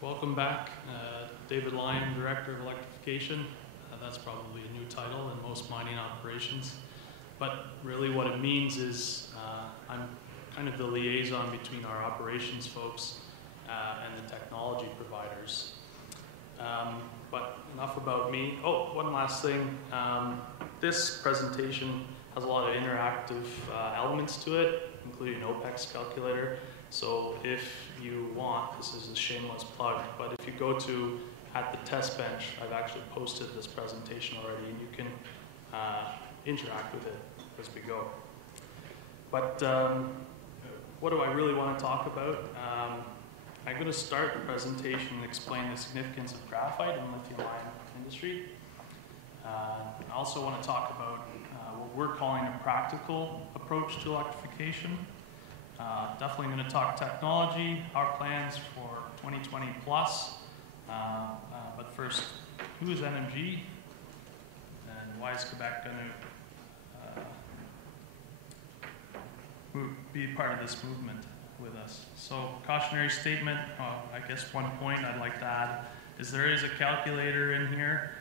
Welcome back. David Lyon, Director of Electrification. That's probably a new title in most mining operations. But really what it means is I'm kind of the liaison between our operations folks and the technology providers. But enough about me. Oh, one last thing. This presentation has a lot of interactive elements to it, including an OPEX calculator. So if you want, this is a shameless plug, but if you go to at the test bench, I've actually posted this presentation already, and you can interact with it as we go. But what do I really want to talk about? I'm going to start the presentation and explain the significance of graphite in the lithium-ion industry. I also want to talk about what we're calling a practical approach to electrification. Definitely going to talk technology, our plans for 2020 plus. But first, who is NMG and why is Quebec going to be part of this movement with us? So, cautionary statement, I guess one point I'd like to add is there is a calculator in here,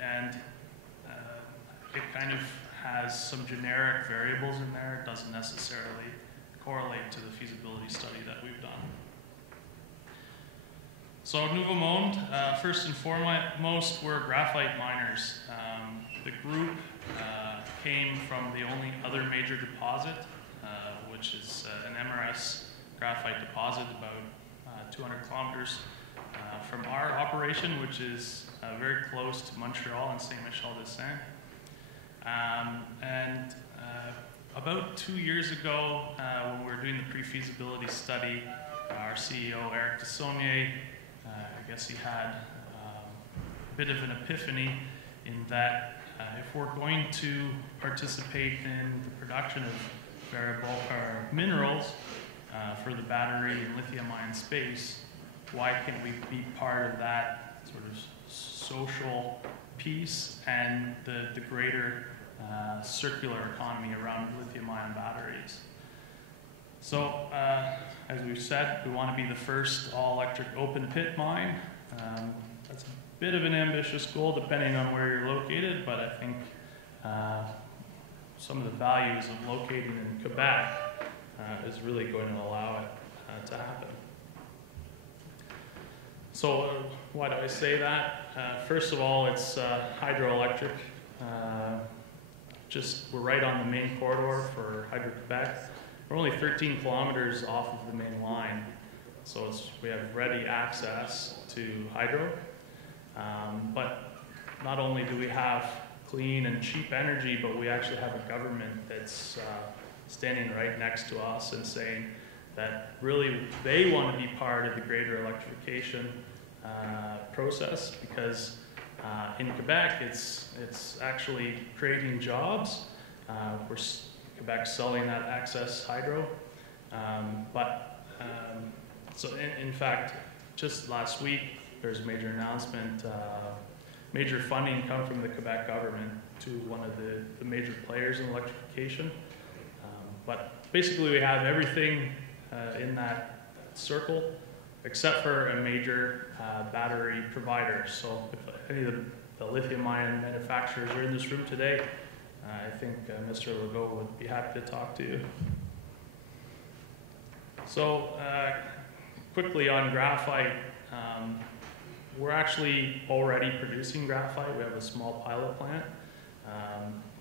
and it kind of has some generic variables in there. It doesn't necessarily correlate to the feasibility study that we've done. So Nouveau Monde, first and foremost, we're graphite miners. The group came from the only other major deposit, which is an MRS graphite deposit about 200 kilometers from our operation, which is very close to Montreal and Saint-Michel-des-Saints. About 2 years ago, when we were doing the pre-feasibility study, our CEO, Eric Dessonnier, I guess he had a bit of an epiphany in that if we're going to participate in the production of variable minerals for the battery and lithium-ion space, why can't we be part of that sort of social piece and the greater circular economy around lithium-ion batteries? So, as we've said, we want to be the first all-electric open-pit mine. That's a bit of an ambitious goal depending on where you're located, but I think some of the values of locating in Quebec is really going to allow it to happen. So, why do I say that? First of all, it's hydroelectric. We're right on the main corridor for Hydro-Quebec. We're only 13 kilometers off of the main line, so we have ready access to hydro. But not only do we have clean and cheap energy, but we actually have a government that's standing right next to us and saying that really they want to be part of the greater electrification process, because in Quebec it's actually creating jobs. Quebec's selling that excess hydro, so in fact, just last week there's a major announcement, major funding come from the Quebec government to one of the major players in electrification. But basically we have everything in that circle except for a major battery provider. So if any of the lithium-ion manufacturers are in this room today, I think Mr. Legault would be happy to talk to you. So quickly on graphite, we're actually already producing graphite. We have a small pilot plant.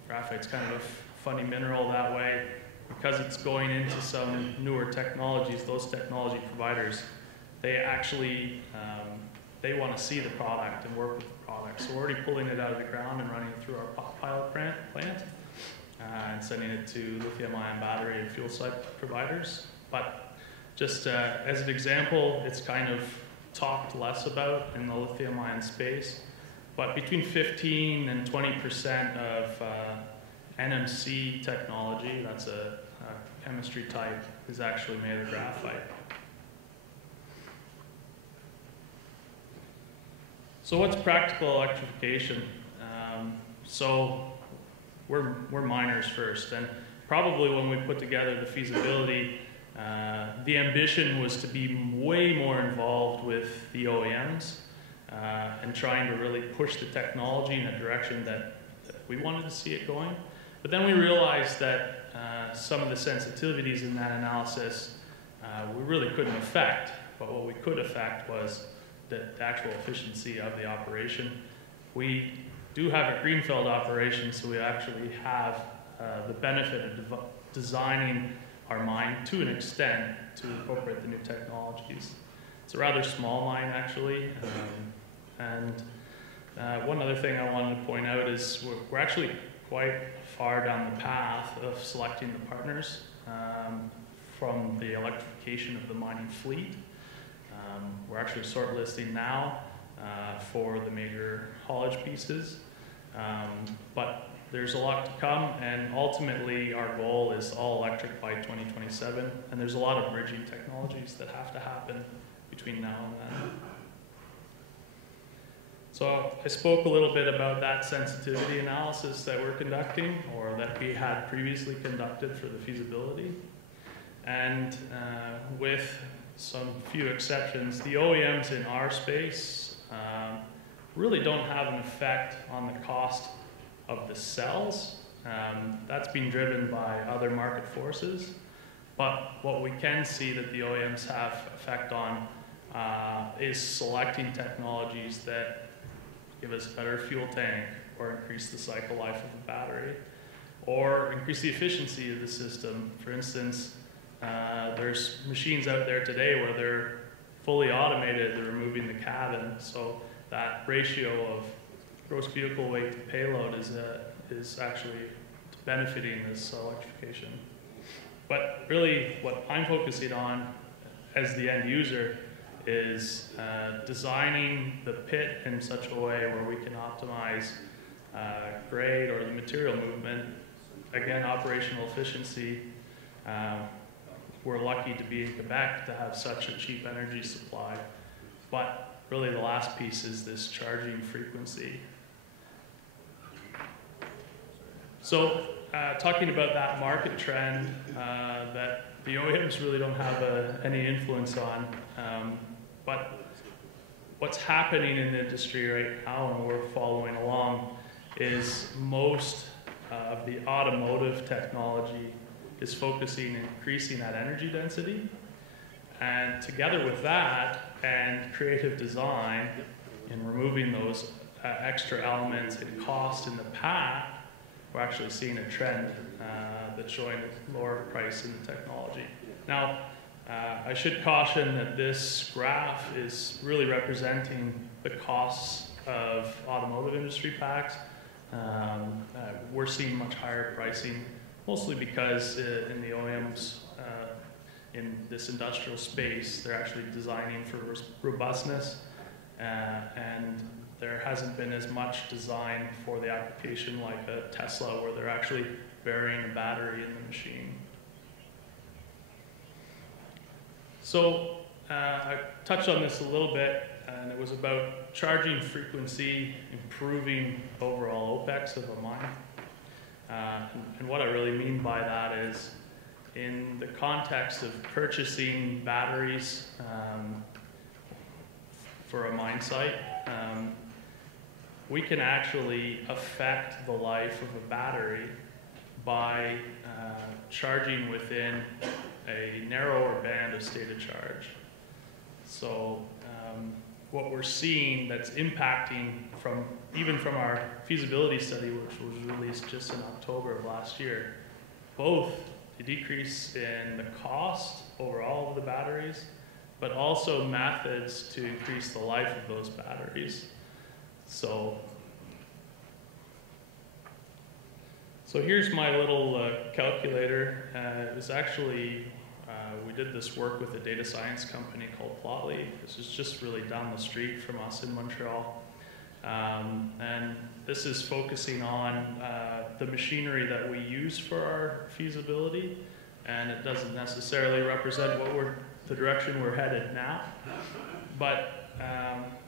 Graphite's kind of a funny mineral that way. Because it's going into some newer technologies, those technology providers, they actually they want to see the product and work with the product. So we're already pulling it out of the ground and running it through our pilot plant and sending it to lithium-ion battery and fuel cell providers. But just as an example, it's kind of talked less about in the lithium-ion space. But between 15 and 20% of NMC technology, that's a chemistry type, is actually made of graphite. So what's practical electrification? So we're miners first, and probably when we put together the feasibility, the ambition was to be way more involved with the OEMs and trying to really push the technology in a direction that we wanted to see it going. But then we realized that some of the sensitivities in that analysis we really couldn't affect, but what we could affect was the actual efficiency of the operation. We do have a greenfield operation, so we actually have the benefit of designing our mine to an extent to incorporate the new technologies. It's a rather small mine, actually. One other thing I wanted to point out is we're actually quite far down the path of selecting the partners from the electrification of the mining fleet. We're actually shortlisting now for the major haulage pieces, but there's a lot to come, and ultimately our goal is all electric by 2027, and there's a lot of bridging technologies that have to happen between now and then. So I spoke a little bit about that sensitivity analysis that we're conducting, or that we had previously conducted for the feasibility. And with some few exceptions, the OEMs in our space really don't have an effect on the cost of the cells. That's been driven by other market forces. But what we can see that the OEMs have effect on is selecting technologies that give us a better fuel tank, or increase the cycle life of the battery, or increase the efficiency of the system. For instance, there's machines out there today where they're fully automated, they're removing the cabin, so that ratio of gross vehicle weight to payload is actually benefiting this electrification. But really what I'm focusing on as the end user is designing the pit in such a way where we can optimize grade or the material movement. Again, operational efficiency. We're lucky to be in Quebec to have such a cheap energy supply. But really the last piece is this charging frequency. So talking about that market trend that the OEMs really don't have any influence on, but what's happening in the industry right now, and we're following along, is most of the automotive technology is focusing on increasing that energy density. And together with that and creative design in removing those extra elements and cost in the path, we're actually seeing a trend that's showing a lower price in the technology. Now, I should caution that this graph is really representing the costs of automotive industry packs. We're seeing much higher pricing, mostly because in the OEMs, in this industrial space, they're actually designing for robustness, and there hasn't been as much design for the application like a Tesla, where they're actually burying a battery in the machine. So I touched on this a little bit, and it was about charging frequency, improving overall OPEX of a mine. And what I really mean by that is, in the context of purchasing batteries for a mine site, we can actually affect the life of a battery by charging within a narrower band of state of charge. So what we're seeing that's impacting even from our feasibility study, which was released just in October of last year, both a decrease in the cost overall of the batteries, but also methods to increase the life of those batteries. So here's my little calculator. It was actually, we did this work with a data science company called Plotly. This is just really down the street from us in Montreal. And this is focusing on the machinery that we use for our feasibility, and it doesn't necessarily represent the direction we're headed now. But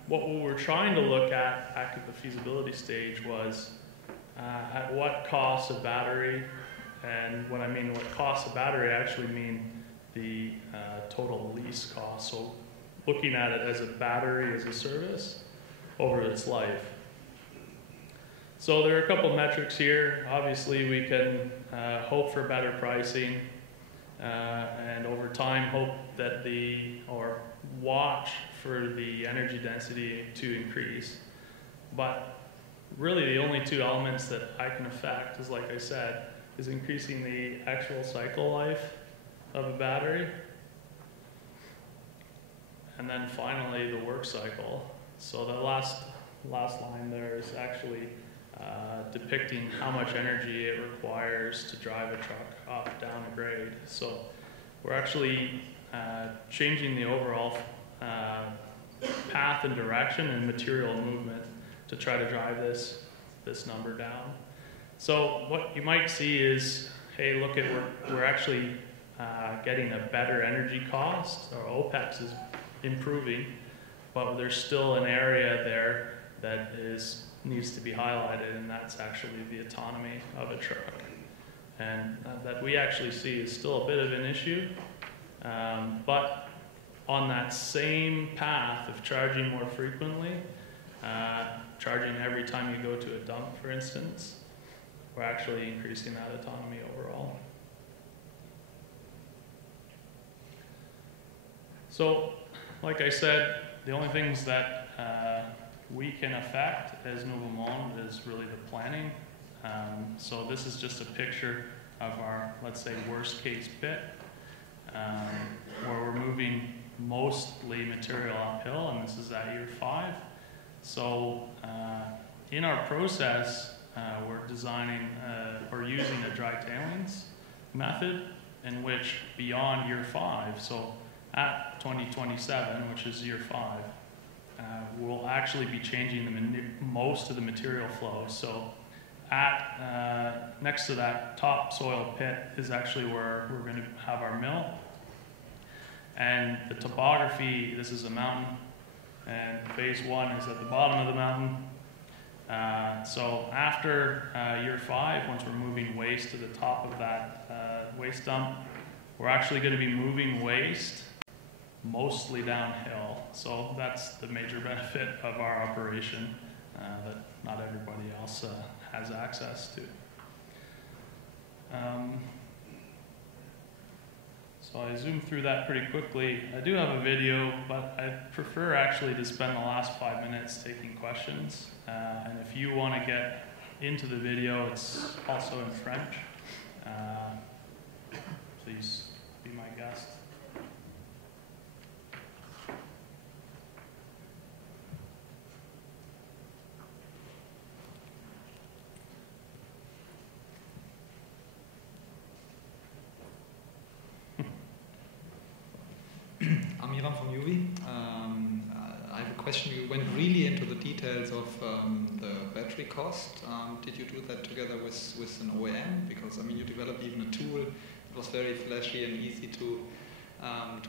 what we were trying to look at the feasibility stage was at what cost a battery, and when I mean what cost a battery, I actually mean the lease cost. So looking at it as a battery as a service over its life. So there are a couple metrics here. Obviously, we can hope for better pricing, and over time hope that or watch for the energy density to increase. But really the only two elements that I can affect is, like I said, is increasing the actual cycle life of a battery, and then finally the work cycle. So the last line there is actually depicting how much energy it requires to drive a truck up, down a grade. So we're actually changing the overall path and direction and material movement to try to drive this number down. So what you might see is, hey, look at we're actually getting a better energy cost. Our OPEX is improving, but there's still an area there that needs to be highlighted, and that's actually the autonomy of a truck. And that we actually see is still a bit of an issue, but on that same path of charging more frequently, charging every time you go to a dump, for instance, we're actually increasing that autonomy overall. So, like I said, the only things that we can affect as Nouveau Monde is really the planning. So this is just a picture of our, let's say, worst case pit, where we're moving mostly material uphill, and this is at year 5. So in our process, we're designing or using a dry tailings method in which beyond year 5, so at 2027, which is year 5, we'll actually be changing most of the material flow. So at next to that top soil pit is actually where we're going to have our mill. And the topography, this is a mountain, and phase 1 is at the bottom of the mountain. So after year 5, once we're moving waste to the top of that waste dump, we're actually going to be moving waste mostly downhill. So that's the major benefit of our operation that not everybody else has access to. So I zoomed through that pretty quickly. I do have a video, but I prefer actually to spend the last 5 minutes taking questions. And if you want to get into the video, it's also in French. Please be my guest. Amiram from UV. I have a question. You went really into the details of the battery cost. Did you do that together with an OEM? Because I mean, you developed even a tool. It was very flashy and easy to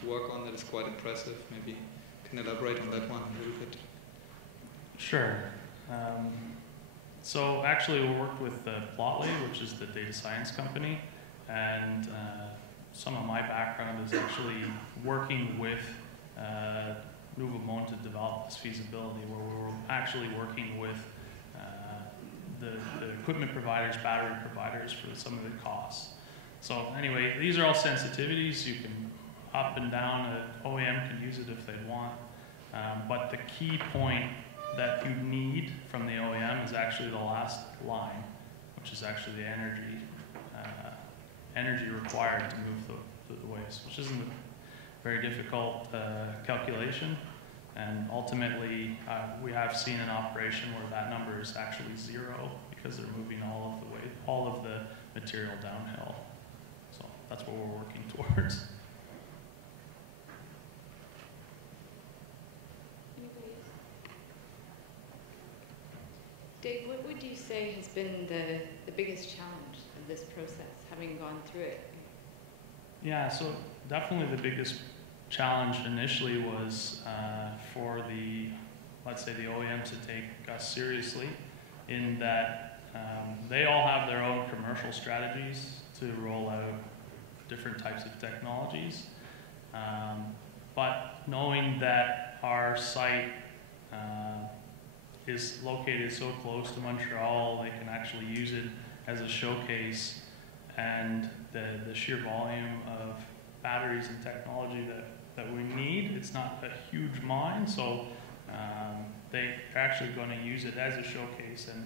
work on. That is quite impressive. Maybe you can elaborate on that one a little bit. Sure. So actually, we worked with Plotly, which is the data science company, and some of my background is actually working with Nouveau Monde to develop this feasibility, where we're actually working with the equipment providers, battery providers for some of the costs. So anyway, these are all sensitivities. You can up and down. An OEM can use it if they want. But the key point that you need from the OEM is actually the last line, which is actually the energy required to move the waste, which isn't a very difficult calculation. And ultimately, we have seen an operation where that number is actually 0 because they're moving all of the material downhill. So that's what we're working towards. Anybody else? Dave, what would you say has been the biggest challenge of this process, having gone through it? Yeah, so definitely the biggest challenge initially was for let's say the OEMs to take us seriously, in that they all have their own commercial strategies to roll out different types of technologies. But knowing that our site is located so close to Montreal, they can actually use it as a showcase, and the sheer volume of batteries and technology that we need, it's not a huge mine, so they're actually going to use it as a showcase, and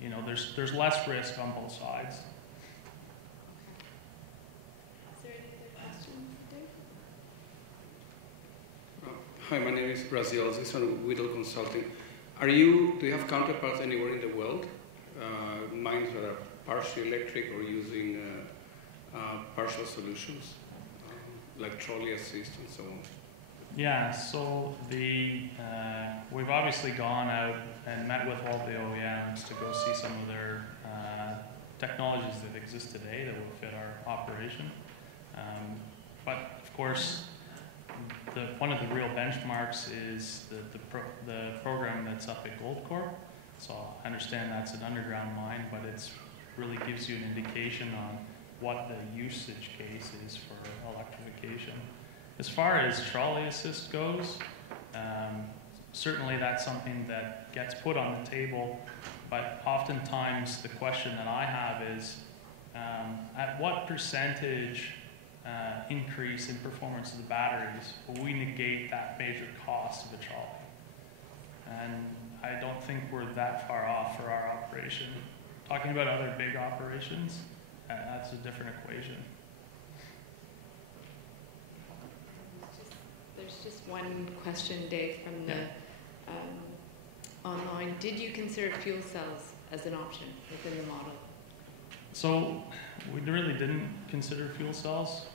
you know, there's less risk on both sides. Is there any other questions, Dave? Hi, my name is Brazil. This is from Whittle Consulting. Do you have counterparts anywhere in the world? Mines that are partially electric or using partial solutions, like trolley assist and so on? Yeah, so we've obviously gone out and met with all the OEMs to go see some of their technologies that exist today that will fit our operation. But of course, one of the real benchmarks is the program that's up at Goldcorp. So I understand that's an underground mine, but it really gives you an indication on what the usage case is for electrification. As far as trolley assist goes, certainly that's something that gets put on the table, but oftentimes the question that I have is, at what percentage increase in performance of the batteries will we negate that major cost of a trolley? And I don't think we're that far off for our operation. Talking about other big operations, that's a different equation. There's just one question, Dave, from the online. Did you consider fuel cells as an option within the model? So we really didn't consider fuel cells.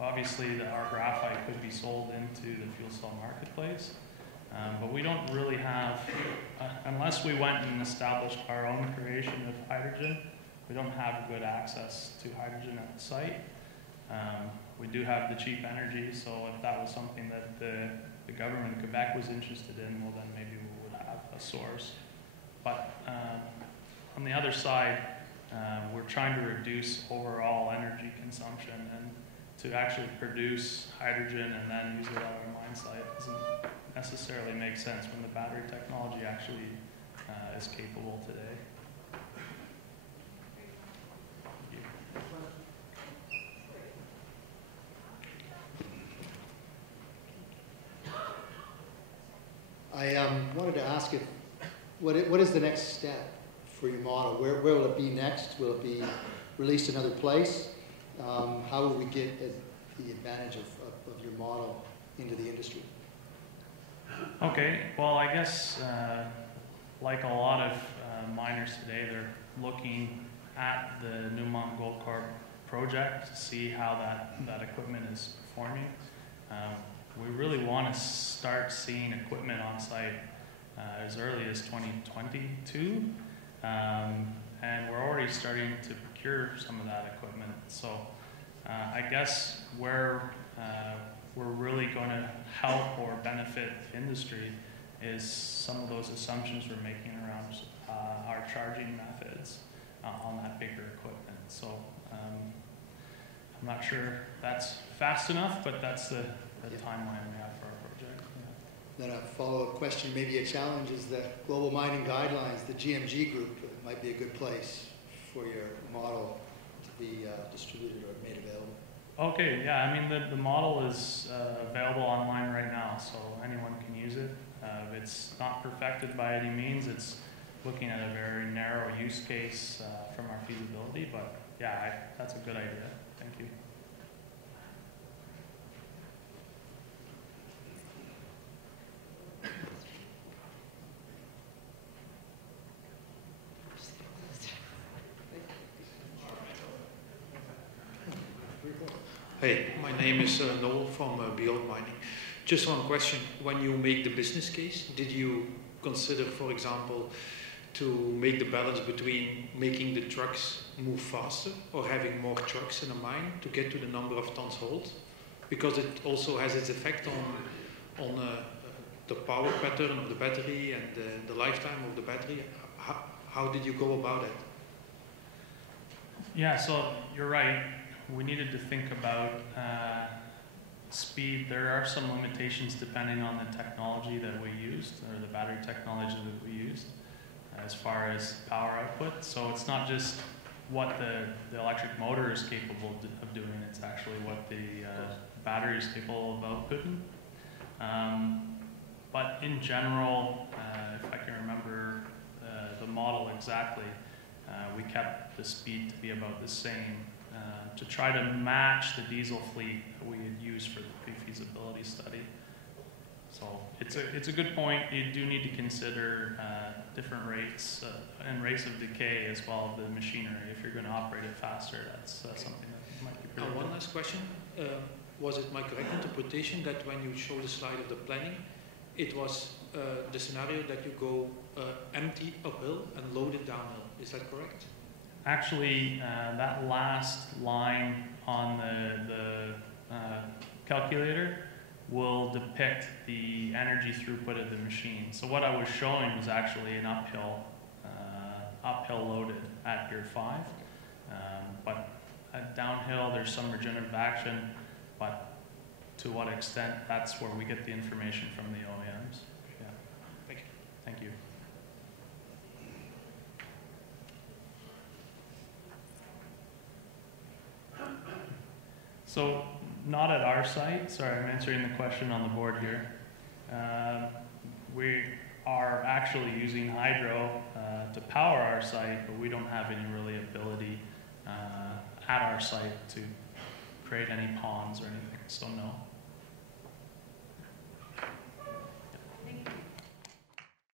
Obviously, our graphite could be sold into the fuel cell marketplace, but we don't really have, unless we went and established our own creation of hydrogen, we don't have good access to hydrogen at the site. We do have the cheap energy, so if that was something that the government of Quebec was interested in, well then maybe we would have a source. But on the other side, we're trying to reduce overall energy consumption, and to actually produce hydrogen and then use it at our mine site doesn't necessarily make sense when the battery technology actually is capable today. I wanted to ask if, what is the next step for your model? Where will it be next? Will it be released another place? How will we get the advantage of your model into the industry? Okay, well, I guess like a lot of miners today, they're looking at the Newmont Goldcorp project to see how that equipment is performing. We really want to start seeing equipment on site as early as 2022, and we're already starting to procure some of that equipment. So I guess where we're really going to help or benefit the industry is some of those assumptions we're making around our charging methods on that bigger equipment. So I'm not sure that's fast enough, but that's the timeline we have for our project. Yeah. Then a follow-up question, maybe a challenge, is the Global Mining Guidelines, the GMG group, might be a good place for your model to be distributed or made available. Okay, yeah, I mean the model is available online right now, so anyone can use it. It's not perfected by any means. It's looking at a very narrow use case from our feasibility, but yeah, that's a good idea. Thank you. Hey, my name is Noel from Beyond Mining. Just one question. When you make the business case, did you consider, for example, to make the balance between making the trucks move faster or having more trucks in a mine to get to the number of tons hauled? Because it also has its effect on the power pattern of the battery and the lifetime of the battery. How did you go about it? Yeah, so you're right. we needed to think about speed. There are some limitations depending on the technology that we used, or the battery technology that we used, as far as power output. So it's not just what the electric motor is capable of doing, it's actually what the battery is capable of outputting. But in general, if I can remember the model exactly, we kept the speed to be about the same to try to match the diesel fleet that we had used for the pre-feasibility study. So it's a good point. You do need to consider different rates and rates of decay as well of the machinery. If you're going to operate it faster, that's something that might be pretty One good. last question. Was it my correct interpretation that when you show the slide of the planning, it was the scenario that you go empty uphill and load it downhill? Is that correct? Actually, that last line on the calculator will depict the energy throughput of the machine. So what I was showing was actually an uphill loaded at year 5. But at downhill, there's some regenerative action, but to what extent, that's where we get the information from the OEMs. Yeah. Thank you. Thank you. So, not at our site. Sorry, I'm answering the question on the board here. We are actually using hydro to power our site, but we don't have any really ability at our site to create any ponds or anything. So no.